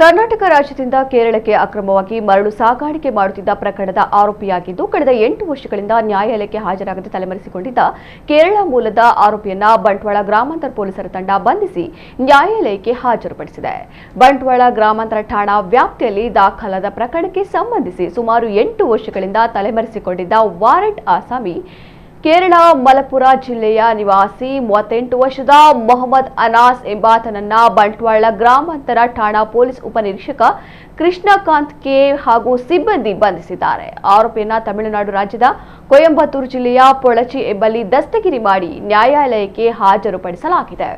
ಕರ್ನಾಟಕ ರಾಜ್ಯದಿಂದ ಕೇರಳಕ್ಕೆ ಅಕ್ರಮವಾಗಿ ಮರಳು ಸಾಗಾಣಿಕೆ ಮಾಡುತ್ತಿದ್ದ ಪ್ರಕರಣದ ಆರೋಪಿಯಾಗಿದ್ದು ಕಳೆದ 8 ವರ್ಷಗಳಿಂದ ನ್ಯಾಯಾಲಯಕ್ಕೆ ಹಾಜರಾಗದೆ ತಲೆಮರೆಸಿಕೊಂಡಿದ್ದ ಕೇರಳ ಮೂಲದ ಆರೋಪಿಯನ್ನ ಬಂಟ್ವಾಳ ಗ್ರಾಮಾಂತರ ಪೊಲೀಸರ ತಂಡ ಬಂಧಿಸಿ ನ್ಯಾಯಾಲಯಕ್ಕೆ ಹಾಜರುಪಡಿಸಿದೆ. ಬಂಟ್ವಾಳ ಗ್ರಾಮಾಂತರ ಠಾಣಾ ವ್ಯಾಪ್ತಿಯಲ್ಲಿ ದಾಖಲಾದ ಪ್ರಕರಣಕ್ಕೆ ಸಂಬಂಧಿಸಿ ಸುಮಾರು 8 ವರ್ಷಗಳಿಂದ ತಲೆಮರೆಸಿಕೊಂಡಿದ್ದ ವಾರೆಂಟ್ ಆಸಾಮಿ ಕೇರಳ ಮಲಪುರ ಜಿಲ್ಲೆಯ ನಿವಾಸಿ 38 ವರ್ಷದ ಮೊಹಮ್ಮದ್ ಅನಾಸ್ ಎಂಬಾತನನ್ನ ಬಂಟ್ವಾಳ ಗ್ರಾಮಾಂತರ ಠಾಣಾ ಪೊಲೀಸ್ ಉಪನಿರೀಕ್ಷಕ ಕೃಷ್ಣಕಾಂತ್ ಕೆ ಹಾಗೂ ಸಿಬ್ಬಂದಿ ಬಂಧಿಸಿದ್ದಾರೆ. ಆರೋಪಿಯನ್ನ ತಮಿಳುನಾಡು ರಾಜ್ಯದ ಕೊಯಂಬತ್ತೂರು ಜಿಲ್ಲೆಯ ಪೊಳಚಿ ಎಂಬಲ್ಲಿ ದಸ್ತಗಿರಿ ಮಾಡಿ ನ್ಯಾಯಾಲಯಕ್ಕೆ ಹಾಜರುಪಡಿಸಲಾಗಿದೆ.